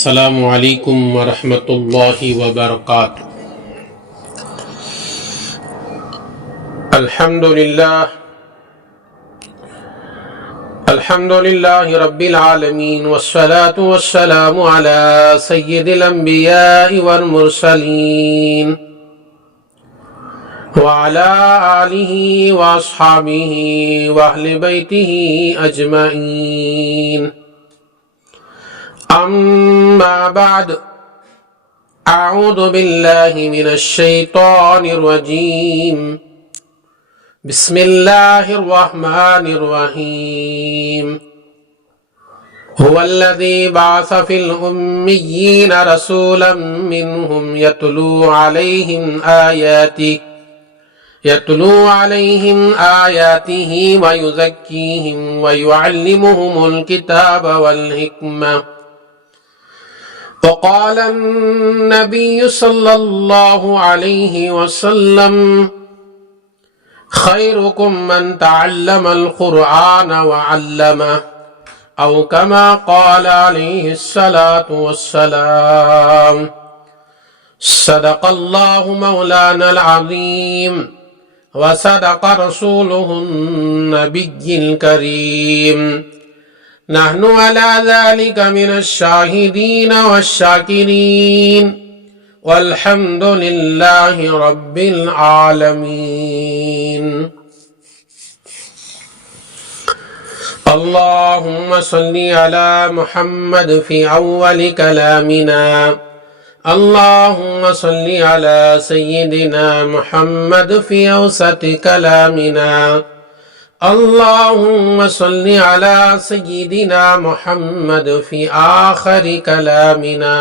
السلام علیکم ورحمۃ اللہ وبرکاتہ۔ الحمد للہ رب العالمین والصلاة والسلام علی سید الانبیاء والمرسلین وعلی آلہ واصحابہ واہل بیتہ اجمعین۔ اما بعد، اعوذ باللہ من الشیطان الرجیم، بسم اللہ الرحمن الرحیم۔ هو الذی بعث فی الأمیین رسولا منہم یتلو علیہم آیاتہ ویزکیہم ویعلمہم الکتاب والحکمہ، وقال النبی صلی اللہ علیہ وسلم خیرکم من تعلم القرآن وعلمہ، او کما قال علیہ الصلاة والسلام۔ صدق اللہ مولانا العظیم وصدق رسولہ النبی الکریم۔ نحن على ذلك من الشاهدين والشاكرين والحمد لله رب العالمين۔ اللهم صل على محمد في أول كلامنا، اللهم صل على سيدنا محمد في أوسط كلامنا، اللهم صل على سيدنا محمد في آخر كلامنا۔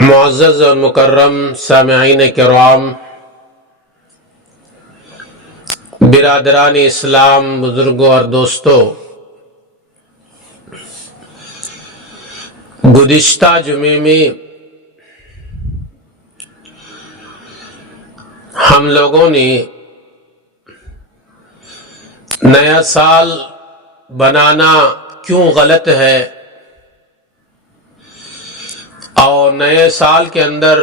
معزز اور مکرم سامعین کرام، برادران اسلام، بزرگوں اور دوستوں، گزشتہ جمعے میں ہم لوگوں نے نیا سال بنانا کیوں غلط ہے اور نئے سال کے اندر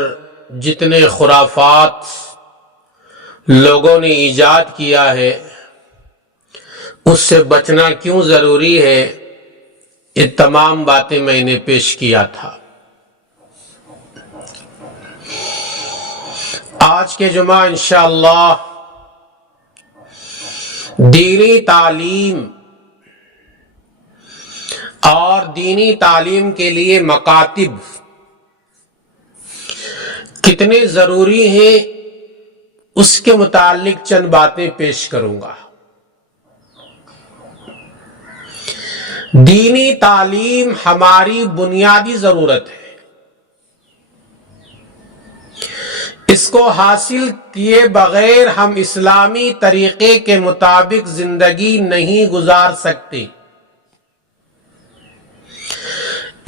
جتنے خرافات لوگوں نے ایجاد کیا ہے اس سے بچنا کیوں ضروری ہے، یہ تمام باتیں میں نے پیش کیا تھا۔ آج کے جمعہ انشاءاللہ دینی تعلیم اور دینی تعلیم کے لیے مکاتب کتنے ضروری ہیں اس کے متعلق چند باتیں پیش کروں گا۔ دینی تعلیم ہماری بنیادی ضرورت ہے، اس کو حاصل کیے بغیر ہم اسلامی طریقے کے مطابق زندگی نہیں گزار سکتے۔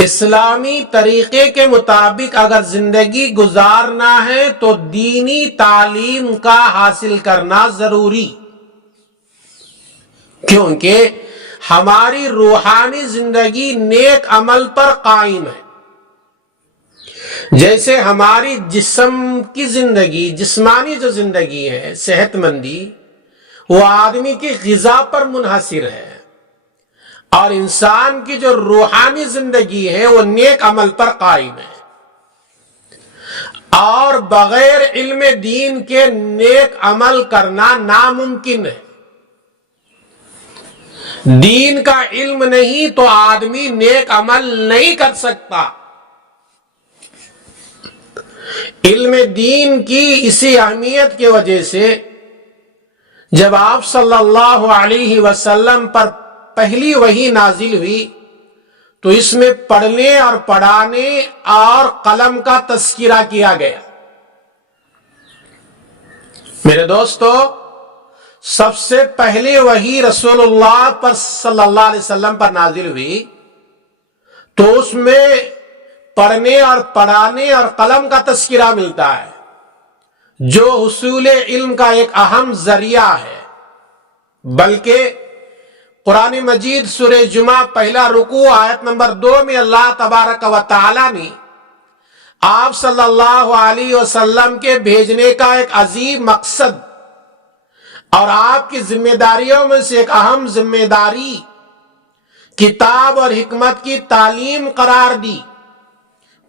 اسلامی طریقے کے مطابق اگر زندگی گزارنا ہے تو دینی تعلیم کا حاصل کرنا ضروری، کیونکہ ہماری روحانی زندگی نیک عمل پر قائم ہے۔ جیسے ہماری جسم کی زندگی، جسمانی جو زندگی ہے، صحت مندی، وہ آدمی کی غذا پر منحصر ہے، اور انسان کی جو روحانی زندگی ہے وہ نیک عمل پر قائم ہے، اور بغیر علم دین کے نیک عمل کرنا ناممکن ہے۔ دین کا علم نہیں تو آدمی نیک عمل نہیں کر سکتا۔ علم دین کی اسی اہمیت کی وجہ سے جب آپ صلی اللہ علیہ وسلم پر پہلی وحی نازل ہوئی تو اس میں پڑھنے اور پڑھانے اور قلم کا تذکرہ کیا گیا۔ میرے دوستو، سب سے پہلے وحی رسول اللہ پر صلی اللہ علیہ وسلم پر نازل ہوئی تو اس میں پڑھنے اور پڑھانے اور قلم کا تذکرہ ملتا ہے، جو حصول علم کا ایک اہم ذریعہ ہے، بلکہ قرآن مجید سورہ جمعہ پہلا رکوع آیت نمبر 2 میں اللہ تبارک و تعالی نے آپ صلی اللہ علیہ وسلم کے بھیجنے کا ایک عظیم مقصد اور آپ کی ذمہ داریوں میں سے ایک اہم ذمہ داری کتاب اور حکمت کی تعلیم قرار دی۔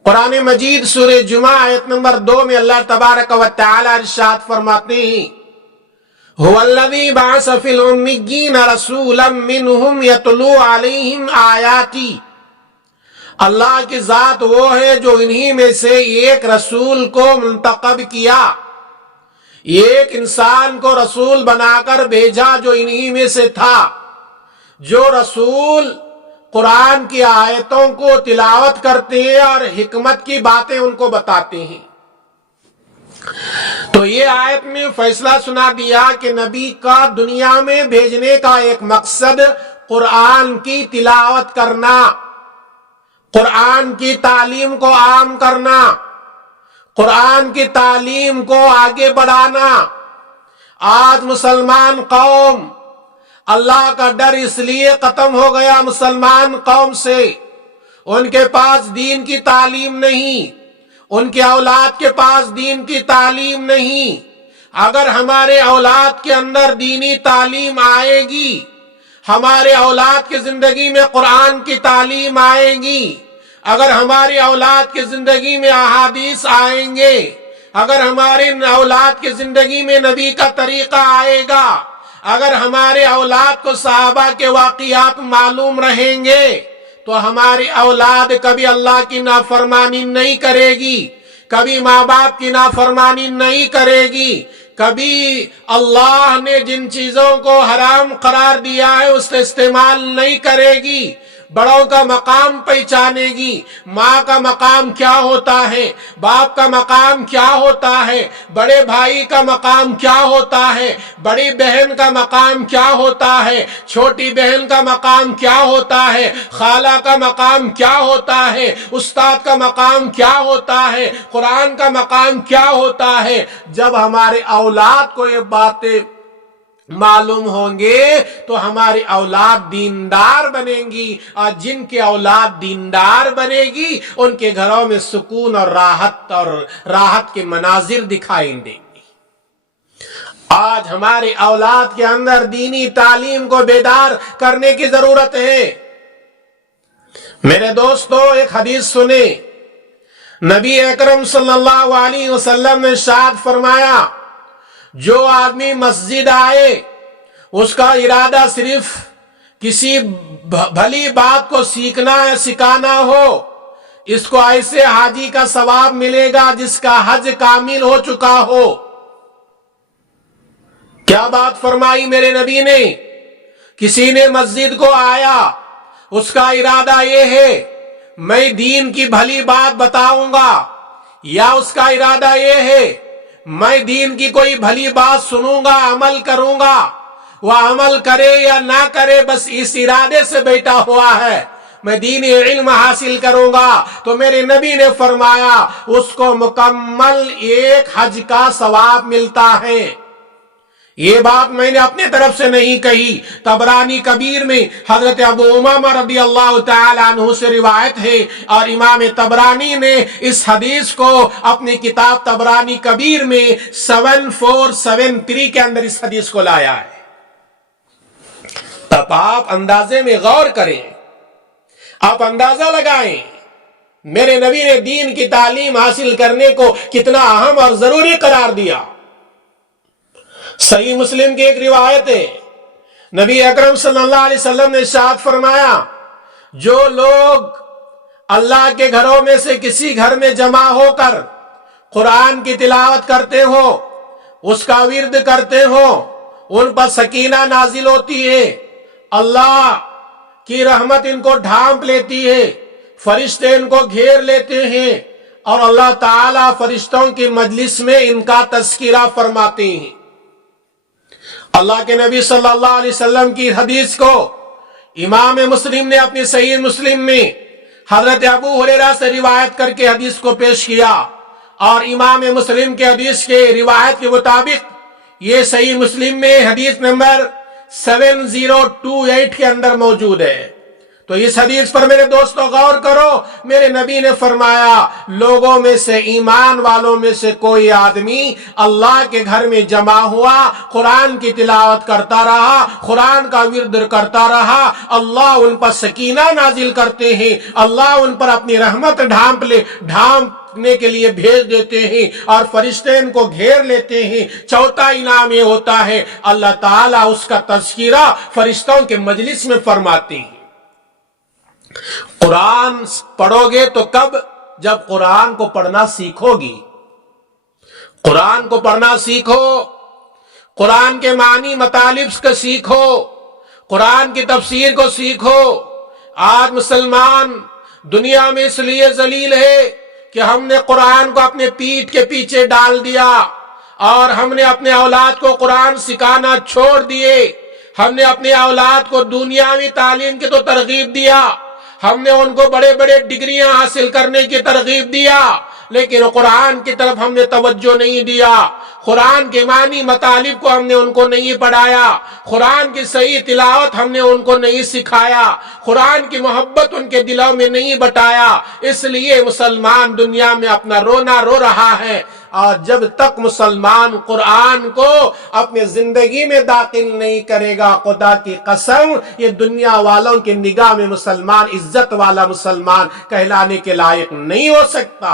قرآن مجید سورہ جمعہ آیت نمبر 2 میں اللہ تبارک و تعالی ارشاد فرماتے ہیں هو الذی بعث فی الأمیین رسولا منہم یتلو علیہم آیاتی، اللہ کی ذات وہ ہے جو انہی میں سے ایک رسول کو منتخب کیا، ایک انسان کو رسول بنا کر بھیجا جو انہی میں سے تھا، جو رسول قرآن کی آیتوں کو تلاوت کرتے ہیں اور حکمت کی باتیں ان کو بتاتے ہیں۔ تو یہ آیت میں فیصلہ سنا دیا کہ نبی کا دنیا میں بھیجنے کا ایک مقصد قرآن کی تلاوت کرنا، قرآن کی تعلیم کو عام کرنا، قرآن کی تعلیم کو آگے بڑھانا۔ آج مسلمان قوم اللہ کا ڈر اس لیے ختم ہو گیا مسلمان قوم سے، ان کے پاس دین کی تعلیم نہیں، ان کے اولاد کے پاس دین کی تعلیم نہیں۔ اگر ہمارے اولاد کے اندر دینی تعلیم آئے گی، ہمارے اولاد کی زندگی میں قرآن کی تعلیم آئے گی، اگر ہماری اولاد کی زندگی میں احادیث آئیں گے، اگر ہماری اولاد کی زندگی میں نبی کا طریقہ آئے گا، اگر ہمارے اولاد کو صحابہ کے واقعات معلوم رہیں گے، تو ہماری اولاد کبھی اللہ کی نافرمانی نہیں کرے گی، کبھی ماں باپ کی نافرمانی نہیں کرے گی، کبھی اللہ نے جن چیزوں کو حرام قرار دیا ہے اس کا استعمال نہیں کرے گی، بڑوں کا مقام پہچانے گی، ماں کا مقام کیا ہوتا ہے، باپ کا مقام کیا ہوتا ہے، بڑے بھائی کا مقام کیا ہوتا ہے، بڑی بہن کا مقام کیا ہوتا ہے، چھوٹی بہن کا مقام کیا ہوتا ہے، خالہ کا مقام کیا ہوتا ہے، استاد کا مقام کیا ہوتا ہے، قرآن کا مقام کیا ہوتا ہے۔ جب ہمارے اولاد کو یہ باتیں معلوم ہوں گے تو ہماری اولاد دیندار بنے گی، اور جن کی اولاد دیندار بنے گی ان کے گھروں میں سکون اور راحت کے مناظر دکھائی دیں گے۔ آج ہماری اولاد کے اندر دینی تعلیم کو بیدار کرنے کی ضرورت ہے۔ میرے دوستو، ایک حدیث سنیں، نبی اکرم صلی اللہ علیہ وسلم نے ارشاد فرمایا، جو آدمی مسجد آئے اس کا ارادہ صرف کسی بھلی بات کو سیکھنا یا سکھانا ہو، اس کو ایسے حاجی کا ثواب ملے گا جس کا حج کامل ہو چکا ہو۔ کیا بات فرمائی میرے نبی نے؟ کسی نے مسجد کو آیا، اس کا ارادہ یہ ہے میں دین کی بھلی بات بتاؤں گا، یا اس کا ارادہ یہ ہے میں دین کی کوئی بھلی بات سنوں گا، عمل کروں گا، وہ عمل کرے یا نہ کرے بس اس ارادے سے بیٹھا ہوا ہے میں دینی علم حاصل کروں گا، تو میرے نبی نے فرمایا اس کو مکمل ایک حج کا ثواب ملتا ہے۔ یہ بات میں نے اپنے طرف سے نہیں کہی، طبرانی کبیر میں حضرت ابو امامہ رضی اللہ تعالی عنہ سے روایت ہے، اور امام طبرانی نے اس حدیث کو اپنی کتاب طبرانی کبیر میں 7473 کے اندر اس حدیث کو لایا ہے۔ اب آپ اندازے میں غور کریں، آپ اندازہ لگائیں میرے نبی نے دین کی تعلیم حاصل کرنے کو کتنا اہم اور ضروری قرار دیا۔ صحیح مسلم کی ایک روایت ہے، نبی اکرم صلی اللہ علیہ وسلم نے ارشاد فرمایا، جو لوگ اللہ کے گھروں میں سے کسی گھر میں جمع ہو کر قرآن کی تلاوت کرتے ہو، اس کا ورد کرتے ہو، ان پر سکینہ نازل ہوتی ہے، اللہ کی رحمت ان کو ڈھانپ لیتی ہے، فرشتے ان کو گھیر لیتے ہیں، اور اللہ تعالیٰ فرشتوں کی مجلس میں ان کا تذکرہ فرماتے ہیں۔ اللہ کے نبی صلی اللہ علیہ وسلم کی حدیث کو امام مسلم نے اپنی صحیح مسلم میں حضرت ابو ہریرہ سے روایت کر کے حدیث کو پیش کیا، اور امام مسلم کے حدیث کے روایت کے مطابق یہ صحیح مسلم میں حدیث نمبر 7028 کے اندر موجود ہے۔ تو اس حدیث پر میرے دوستو غور کرو، میرے نبی نے فرمایا لوگوں میں سے، ایمان والوں میں سے کوئی آدمی اللہ کے گھر میں جمع ہوا، قرآن کی تلاوت کرتا رہا، قرآن کا ورد کرتا رہا، اللہ ان پر سکینہ نازل کرتے ہیں، اللہ ان پر اپنی رحمت ڈھانپنے کے لیے بھیج دیتے ہیں اور فرشتے ان کو گھیر لیتے ہیں۔ چوتھا انعام یہ ہوتا ہے اللہ تعالیٰ اس کا تذکرہ فرشتوں کے مجلس میں فرماتے ہیں۔ قرآن پڑھو گے تو کب؟ جب قرآن کو پڑھنا سیکھو گی۔ قرآن کو پڑھنا سیکھو، قرآن کے معنی مطالب کو سیکھو، قرآن کی تفسیر کو سیکھو۔ آج مسلمان دنیا میں اس لیے ذلیل ہے کہ ہم نے قرآن کو اپنے پیٹھ کے پیچھے ڈال دیا اور ہم نے اپنے اولاد کو قرآن سکھانا چھوڑ دیے۔ ہم نے اپنے اولاد کو دنیاوی تعلیم کی تو ترغیب دیا، ہم نے ان کو بڑے بڑے ڈگریاں حاصل کرنے کی ترغیب دیا، لیکن قرآن کی طرف ہم نے توجہ نہیں دیا۔ قرآن کے معنی مطالب کو ہم نے ان کو نہیں پڑھایا، قرآن کی صحیح تلاوت ہم نے ان کو نہیں سکھایا، قرآن کی محبت ان کے دلوں میں نہیں بٹایا۔ اس لیے مسلمان دنیا میں اپنا رونا رو رہا ہے، اور جب تک مسلمان قرآن کو اپنے زندگی میں داخل نہیں کرے گا، خدا کی قسم یہ دنیا والوں کی نگاہ میں مسلمان عزت والا مسلمان کہلانے کے لائق نہیں ہو سکتا۔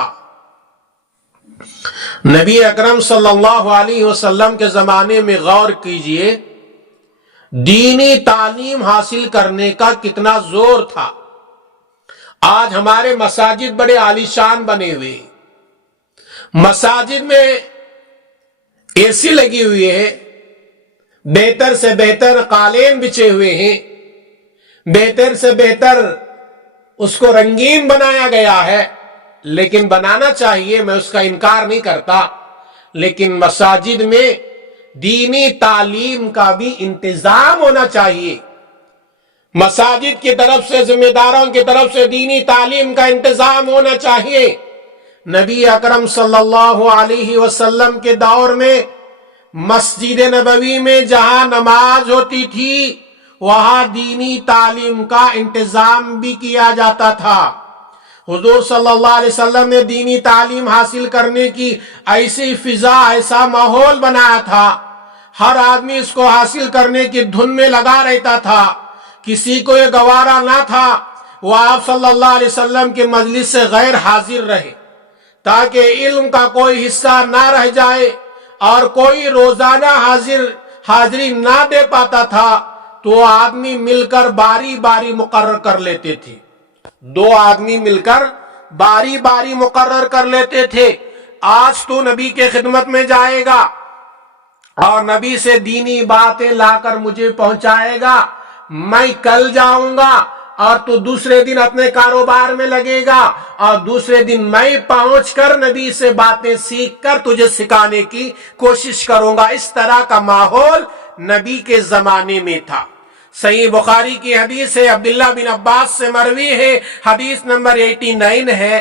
نبی اکرم صلی اللہ علیہ وسلم کے زمانے میں غور کیجئے، دینی تعلیم حاصل کرنے کا کتنا زور تھا۔ آج ہمارے مساجد بڑے عالیشان بنے ہوئے، مساجد میں اے سی لگی ہوئی ہے، بہتر سے بہتر قالین بچھے ہوئے ہیں، بہتر سے بہتر اس کو رنگین بنایا گیا ہے، لیکن بنانا چاہیے، میں اس کا انکار نہیں کرتا، لیکن مساجد میں دینی تعلیم کا بھی انتظام ہونا چاہیے۔ مساجد کی طرف سے، ذمہ داروں کی طرف سے دینی تعلیم کا انتظام ہونا چاہیے۔ نبی اکرم صلی اللہ علیہ وسلم کے دور میں مسجد نبوی میں جہاں نماز ہوتی تھی وہاں دینی تعلیم کا انتظام بھی کیا جاتا تھا۔ حضور صلی اللہ علیہ وسلم نے دینی تعلیم حاصل کرنے کی ایسی فضا، ایسا ماحول بنایا تھا، ہر آدمی اس کو حاصل کرنے کی دھن میں لگا رہتا تھا، کسی کو یہ گوارا نہ تھا وہ آپ صلی اللہ علیہ وسلم کے مجلس سے غیر حاضر رہے، تاکہ علم کا کوئی حصہ نہ رہ جائے، اور کوئی روزانہ حاضری نہ دے پاتا تھا تو آدمی مل کر باری باری مقرر کر لیتے تھے، دو آدمی مل کر باری باری مقرر کر لیتے تھے۔ آج تو نبی کے خدمت میں جائے گا اور نبی سے دینی باتیں لا کر مجھے پہنچائے گا، میں کل جاؤں گا اور تو دوسرے دن اپنے کاروبار میں لگے گا، اور دوسرے دن میں پہنچ کر نبی سے باتیں سیکھ کر تجھے سکھانے کی کوشش کروں گا۔ اس طرح کا ماحول نبی کے زمانے میں تھا۔ صحیح بخاری کی حدیث ہے، عبداللہ بن عباس سے مروی ہے، حدیث نمبر 89 ہے۔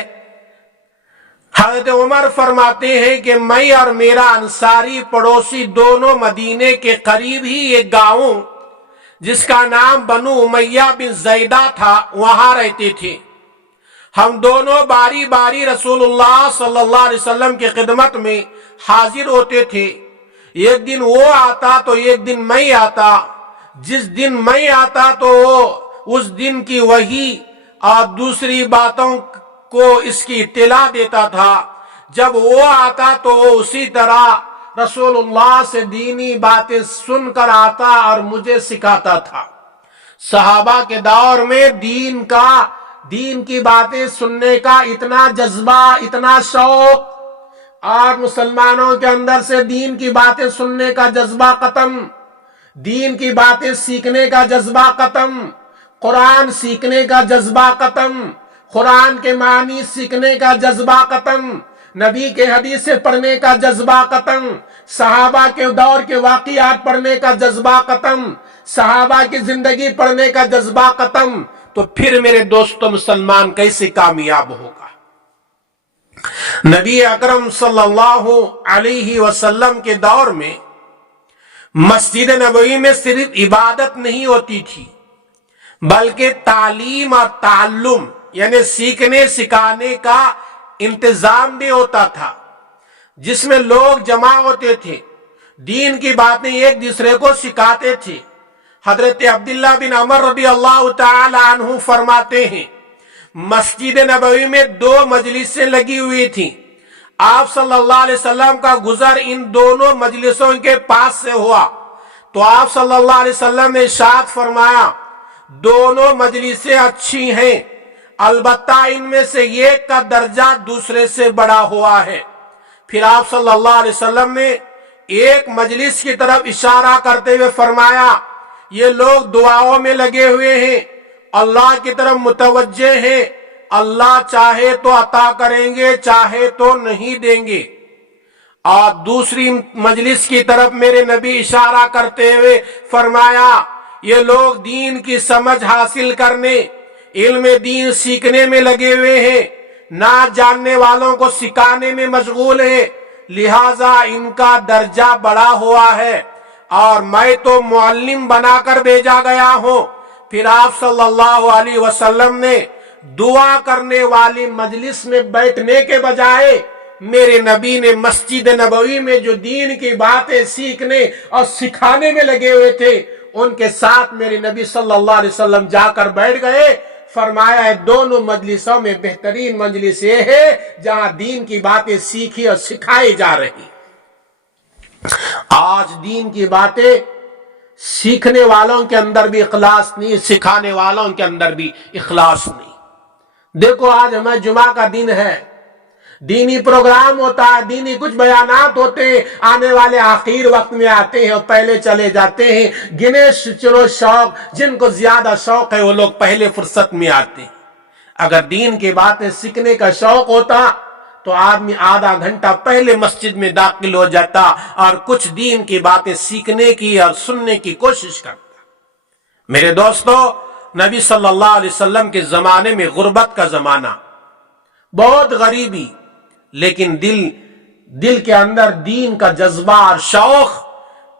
حضرت عمر فرماتے ہیں کہ میں اور میرا انصاری پڑوسی دونوں مدینے کے قریب ہی ایک گاؤں جس کا نام بنو امیہ بن زیدہ تھا وہاں رہتے تھے۔ ہم دونوں باری باری رسول اللہ صلی اللہ علیہ وسلم کی خدمت میں حاضر ہوتے تھے۔ ایک دن وہ آتا تو ایک دن میں آتا، جس دن میں آتا تو اس دن کی وحی اور دوسری باتوں کو اس کی اطلاع دیتا تھا، جب وہ آتا تو وہ اسی طرح رسول اللہ سے دینی باتیں سن کر آتا اور مجھے سکھاتا تھا۔ صحابہ کے دور میں دین کی باتیں سننے کا اتنا جذبہ، اتنا شوق، اور مسلمانوں کے اندر سے دین کی باتیں سننے کا جذبہ ختم، دین کی باتیں سیکھنے کا جذبہ ختم، قرآن سیکھنے کا جذبہ ختم، قرآن کے معنی سیکھنے کا جذبہ ختم، نبی کے حدیث سے پڑھنے کا جذبہ ختم، صحابہ کے دور کے واقعات پڑھنے کا جذبہ ختم، صحابہ کی زندگی پڑھنے کا جذبہ ختم، تو پھر میرے دوستو مسلمان کیسے کامیاب ہوگا؟ نبی اکرم صلی اللہ علیہ وسلم کے دور میں مسجد نبوی میں صرف عبادت نہیں ہوتی تھی بلکہ تعلیم اور تعلم یعنی سیکھنے سکھانے کا انتظام بھی ہوتا تھا، جس میں لوگ جمع ہوتے تھے، دین کی باتیں ایک دوسرے کو سکھاتے تھے۔ حضرت عبداللہ بن عمر رضی اللہ تعالی عنہ فرماتے ہیں مسجد نبوی میں 2 مجلسیں لگی ہوئی تھیں، آپ صلی اللہ علیہ وسلم کا گزر ان دونوں مجلسوں کے پاس سے ہوا تو آپ صلی اللہ علیہ وسلم نے ارشاد فرمایا دونوں مجلسیں اچھی ہیں، البتہ ان میں سے ایک کا درجہ دوسرے سے بڑا ہوا ہے۔ پھر آپ صلی اللہ علیہ وسلم نے ایک مجلس کی طرف اشارہ کرتے ہوئے فرمایا یہ لوگ دعاؤں میں لگے ہوئے ہیں، اللہ کی طرف متوجہ ہیں، اللہ چاہے تو عطا کریں گے چاہے تو نہیں دیں گے۔ اور دوسری مجلس کی طرف میرے نبی اشارہ کرتے ہوئے فرمایا یہ لوگ دین کی سمجھ حاصل کرنے، علم دین سیکھنے میں لگے ہوئے ہیں، نہ جاننے والوں کو سکھانے میں مشغول ہیں، لہذا ان کا درجہ بڑا ہوا ہے اور میں تو معلم بنا کر بھیجا گیا ہوں۔ پھر آپ صلی اللہ علیہ وسلم نے دعا کرنے والی مجلس میں بیٹھنے کے بجائے میرے نبی نے مسجد نبوی میں جو دین کی باتیں سیکھنے اور سکھانے میں لگے ہوئے تھے ان کے ساتھ میرے نبی صلی اللہ علیہ وسلم جا کر بیٹھ گئے، فرمایا ہے دونوں مجلسوں میں بہترین مجلس یہ ہے جہاں دین کی باتیں سیکھی اور سکھائی جا رہی۔ آج دین کی باتیں سیکھنے والوں کے اندر بھی اخلاص نہیں، سکھانے والوں کے اندر بھی اخلاص نہیں۔ دیکھو آج ہمیں جمعہ کا دن ہے، دینی پروگرام ہوتا ہے، دینی کچھ بیانات ہوتے ہیں، آنے والے آخر وقت میں آتے ہیں اور پہلے چلے جاتے ہیں۔ گنے چلو شوق جن کو زیادہ شوق ہے وہ لوگ پہلے فرصت میں آتے ہیں۔ اگر دین کی باتیں سیکھنے کا شوق ہوتا تو آدمی آدھا گھنٹہ پہلے مسجد میں داخل ہو جاتا اور کچھ دین کی باتیں سیکھنے کی اور سننے کی کوشش کرتا۔ میرے دوستو، نبی صلی اللہ علیہ وسلم کے زمانے میں غربت کا زمانہ، بہت غریبی، لیکن دل کے اندر دین کا جذبہ اور شوق،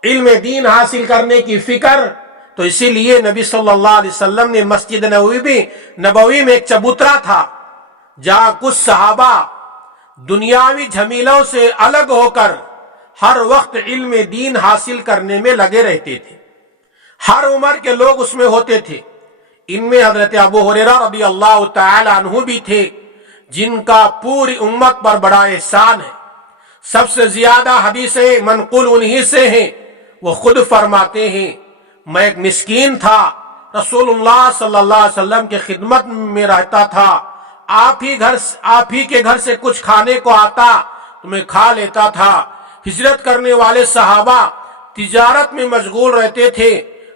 علم دین حاصل کرنے کی فکر، تو اسی لیے نبی صلی اللہ علیہ وسلم نے مسجد نبوی میں ایک چبوترا تھا جہاں کچھ صحابہ دنیاوی جھمیلوں سے الگ ہو کر ہر وقت علم دین حاصل کرنے میں لگے رہتے تھے۔ ہر عمر کے لوگ اس میں ہوتے تھے، ان میں حضرت ابو ہریرہ رضی اللہ تعالی عنہ بھی تھے جن کا پوری امت پر بڑا احسان ہے۔ سب سے زیادہ حدیثیں منقول انہی سے ہیں۔ وہ خود فرماتے ہیں میں ایک مسکین تھا، رسول اللہ صلی اللہ علیہ وسلم کی خدمت میں رہتا تھا، آپ ہی کے گھر سے کچھ کھانے کو آتا تو میں کھا لیتا تھا۔ ہجرت کرنے والے صحابہ تجارت میں مشغول رہتے تھے،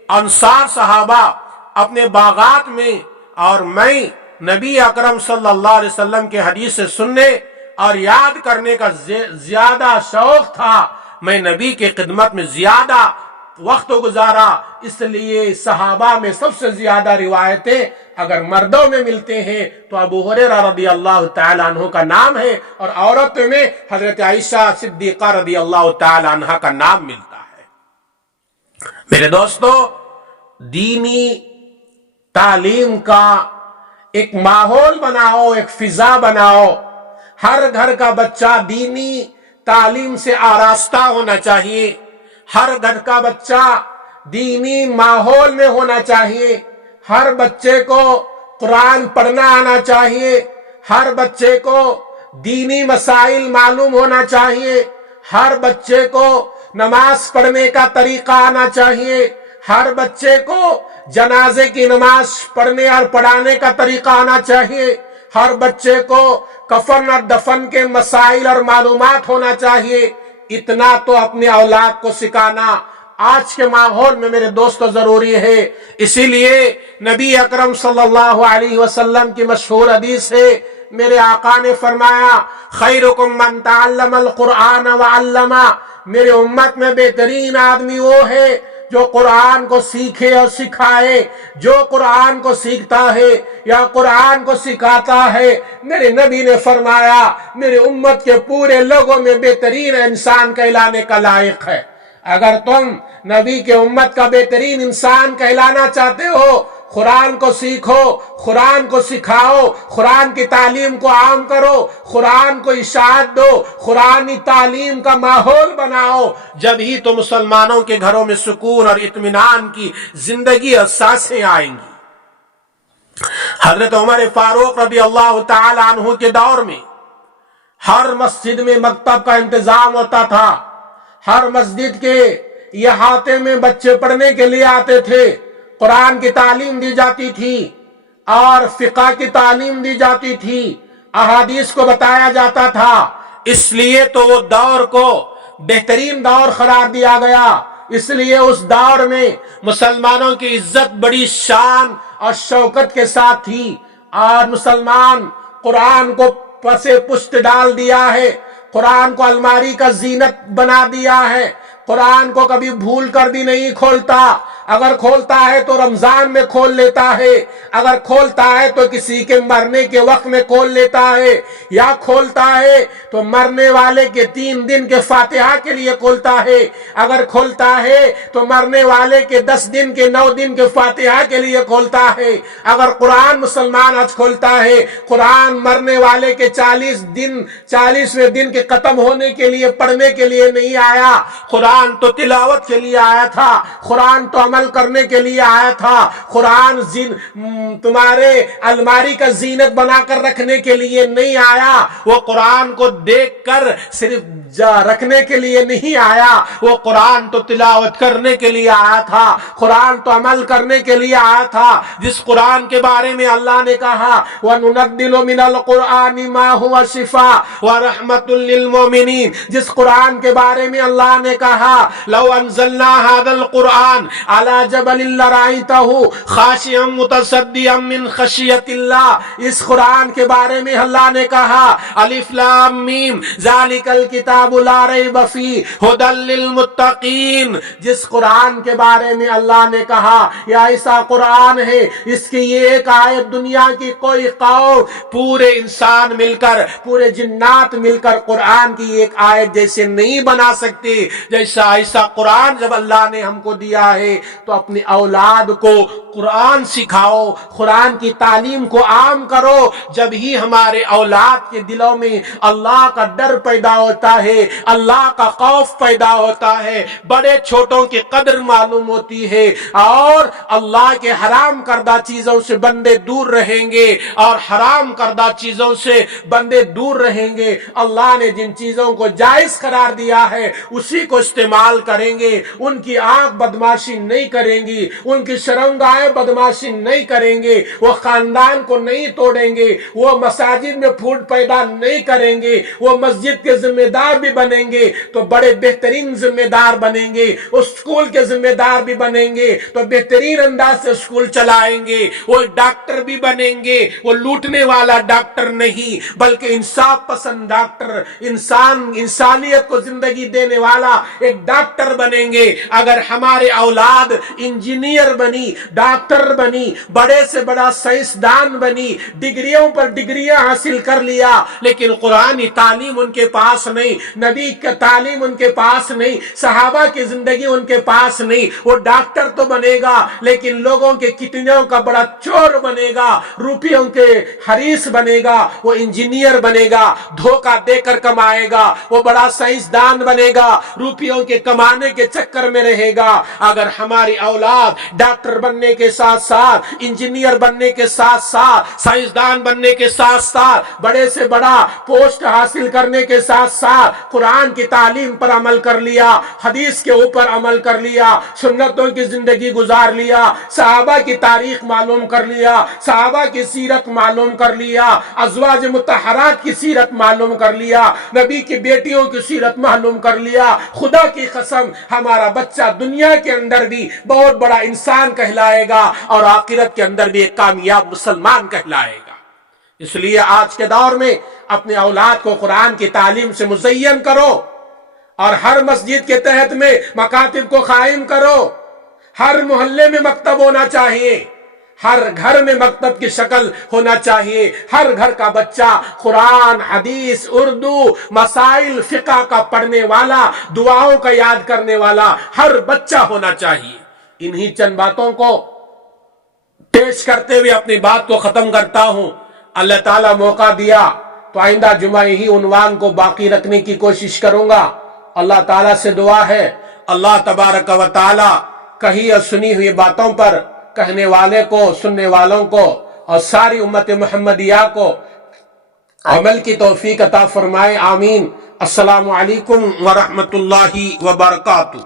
انصار صحابہ اپنے باغات میں، اور میں نبی اکرم صلی اللہ علیہ وسلم کے حدیث سے سننے اور یاد کرنے کا زیادہ شوق تھا۔ میں نبی کی خدمت میں زیادہ وقت گزارا، اس لیے صحابہ میں سب سے زیادہ روایتیں اگر مردوں میں ملتے ہیں تو ابو ہریرہ رضی اللہ تعالی عنہ کا نام ہے، اور عورتوں میں حضرت عائشہ صدیقہ رضی اللہ تعالی عنہ کا نام ملتا ہے۔ میرے دوستو، دینی تعلیم کا ایک ماحول بناؤ، ایک فضا بناؤ، ہر گھر کا بچہ دینی تعلیم سے آراستہ ہونا چاہیے، ہر گھر کا بچہ دینی ماحول میں ہونا چاہیے، ہر بچے کو قرآن پڑھنا آنا چاہیے، ہر بچے کو دینی مسائل معلوم ہونا چاہیے، ہر بچے کو نماز پڑھنے کا طریقہ آنا چاہیے، ہر بچے کو جنازے کی نماز پڑھنے اور پڑھانے کا طریقہ آنا چاہیے، ہر بچے کو کفن اور دفن کے مسائل اور معلومات ہونا چاہیے۔ اتنا تو اپنے اولاد کو سکھانا آج کے ماحول میں میرے دوستو ضروری ہے۔ اسی لیے نبی اکرم صلی اللہ علیہ وسلم کی مشہور حدیث ہے، میرے آقا نے فرمایا خیرکم من تعلم القرآن وعلمہ، میرے امت میں بہترین آدمی وہ ہے جو قرآن کو سیکھے اور سکھائے، جو قرآن کو سیکھتا ہے یا قرآن کو سکھاتا ہے۔ میرے نبی نے فرمایا میرے امت کے پورے لوگوں میں بہترین انسان کہلانے کا لائق ہے۔ اگر تم نبی کے امت کا بہترین انسان کہلانا چاہتے ہو، قرآن کو سیکھو، قرآن کو سکھاؤ، قرآن کی تعلیم کو عام کرو، قرآن کو اشاعت دو، قرآنی تعلیم کا ماحول بناؤ، جب ہی تو مسلمانوں کے گھروں میں سکون اور اطمینان کی زندگی اور سانسیں آئیں گی۔ حضرت عمر فاروق رضی اللہ تعالی عنہ کے دور میں ہر مسجد میں مکتب کا انتظام ہوتا تھا، ہر مسجد کے احاطے میں بچے پڑھنے کے لیے آتے تھے، قرآن کی تعلیم دی جاتی تھی اور فقہ کی تعلیم دی جاتی تھی، احادیث کو بتایا جاتا تھا، اس لیے تو وہ دور کو بہترین دور قرار دیا گیا۔ اس لیے اس دور میں مسلمانوں کی عزت بڑی شان اور شوکت کے ساتھ تھی، اور مسلمان قرآن کو پسے پشت ڈال دیا ہے، قرآن کو الماری کا زینت بنا دیا ہے، قرآن کو کبھی بھول کر بھی نہیں کھولتا، اگر کھولتا ہے تو رمضان میں کھول لیتا ہے، اگر کھولتا ہے تو کسی کے مرنے کے وقت میں کھول لیتا ہے، یا کھولتا ہے تو مرنے والے کے 3 دن کے فاتحہ کے لیے کھولتا ہے، اگر کھولتا ہے تو مرنے والے کے 10 دن کے 9 دن کے فاتحہ کے لیے کھولتا ہے۔ اگر قرآن مسلمان آج کھولتا ہے، قرآن مرنے والے کے 40ویں دن کے ختم ہونے کے لیے پڑھنے کے لیے نہیں آیا، قرآن تو تلاوت کے لیے آیا تھا، قرآن تو عمل کرنے کے لیے آیا تھا، قرآن تمہارے الماری کا زینت بنا کر رکھنے کے لیے نہیں آیا، وہ قرآن کو دیکھ کر صرف رکھنے کے لیے نہیں آیا، وہ قرآن تو تلاوت کرنے کے لیے آیا تھا، قرآن تو عمل کرنے کے لیے آیا تھا۔ جس قرآن کے بارے میں اللہ نے کہا وَنُنَزِّلُ مِنَ الْقُرْآنِ مَا هُوَ شِفَاءٌ وَرَحْمَةٌ لِّلْمُؤْمِنِينَ، جس قرآن کے بارے میں اللہ نے کہا لَوْ أَنزَلْنَا هَذَا الْقُرْآنَ عَلَى جَبَلٍ لَّرَأَيْتَهُ خَاشِعًا مُّتَصَدِّعًا مِّن خَشْيَةِ اللَّهِ، اس قرآن کے بارے میں اللہ نے کہا الف لام میم ذالک الکتاب لا ریب فیہ ھدی للمتقین، جس قرآن کے بارے میں اللہ نے کہا یہ ایسا قرآن ہے، اس کی یہ ایک آیت دنیا کی کوئی قوم، پورے انسان مل کر، پورے جنات مل کر قرآن کی ایک آیت جیسے نہیں بنا سکتے، جیسا ایسا قرآن جب اللہ نے ہم کو دیا ہے تو اپنی اولاد کو قرآن سکھاؤ، قرآن کی تعلیم کو عام کرو، جب ہی ہمارے اولاد کے دلوں میں اللہ کا ڈر پیدا ہوتا ہے، اللہ کا خوف پیدا ہوتا ہے، بڑے چھوٹوں کی قدر معلوم ہوتی ہے، اور اللہ کے حرام کردہ چیزوں سے بندے دور رہیں گے، اور حرام کردہ چیزوں سے بندے دور رہیں گے۔ اللہ نے جن چیزوں کو جائز قرار دیا ہے اسی کو استعمال کریں گے، ان کی آنکھ بدماشی نہیں کریں گی، ان کی شرمگاہیں بدماشی نہیں کریں گے، وہ خاندان کو نہیں توڑیں گے، وہ مساجد میں پھوٹ پیدا نہیں کریں گے، وہ مسجد کے ذمہ دار بھی بنیں گے تو بڑے بہترین ذمہ دار بنیں گے، اسکول کے ذمہ دار بھی بنیں گے تو بہترین انداز سے اسکول چلائیں گے، وہ ڈاکٹر بھی بنیں گے، وہ لوٹنے والا ڈاکٹر نہیں بلکہ انصاف پسند ڈاکٹر، انسانیت کو زندگی دینے والا ایک ڈاکٹر بنیں گے۔ اگر ہمارے اولاد انجینئر بنی، ڈاکٹر بنی، بڑے سے بڑا سائنسدان بنی، ڈگریوں پر ڈگریاں حاصل کر لیا، لیکن قرآنی تعلیم ان کے پاس نہیں، نبی کا تعلیم ان کے پاس نہیں، صحابہ کی زندگی ان کے پاس نہیں، وہ ڈاکٹر تو بنے گا لیکن لوگوں کے کتنوں کا بڑا چور بنے گا، روپیوں کے حریص بنے گا، وہ انجینئر بنے گا، دھوکہ دے کر کمائے گا، وہ بڑا سائنسدان بنے گا، روپیوں کے کمانے کے چکر میں رہے گا۔ اگر ہماری اولاد ڈاکٹر بننے کے ساتھ ساتھ، انجینئر بننے کے ساتھ ساتھ، سائنسدان بننے کے ساتھ ساتھ، بڑے سے بڑا پوسٹ حاصل کرنے کے ساتھ ساتھ قرآن کی تعلیم پر عمل کر لیا، حدیث کے اوپر عمل کر لیا، سنتوں کی زندگی گزار لیا، صحابہ کی تاریخ معلوم کر لیا، صحابہ کی سیرت معلوم کر لیا، ازواج مطہرات کی سیرت معلوم کر لیا، نبی کی بیٹیوں کی سیرت معلوم کر لیا، خدا کی قسم ہمارا بچہ دنیا کے اندر بھی بہت بڑا انسان کہلائے گا اور آخرت کے اندر بھی ایک کامیاب مسلمان کہلائے گا۔ اس لیے آج کے دور میں اپنے اولاد کو قرآن کی تعلیم سے مزین کرو، اور ہر مسجد کے تحت میں مکاتب کو قائم کرو، ہر محلے میں مکتب ہونا چاہیے، ہر گھر میں مکتب کی شکل ہونا چاہیے، ہر گھر کا بچہ قرآن، حدیث، اردو، مسائل فقہ کا پڑھنے والا، دعاؤں کا یاد کرنے والا ہر بچہ ہونا چاہیے۔ انہی چند باتوں کو پیش کرتے ہوئے اپنی بات کو ختم کرتا ہوں۔ اللہ تعالیٰ موقع دیا تو آئندہ جمعہ ہی عنوان کو باقی رکھنے کی کوشش کروں گا۔ اللہ تعالیٰ سے دعا ہے اللہ تبارک و تعالیٰ کہی اور سنی ہوئی باتوں پر کہنے والے کو، سننے والوں کو اور ساری امت محمدیہ کو عمل کی توفیق عطا فرمائے، آمین۔ السلام علیکم ورحمۃ اللہ وبرکاتہ۔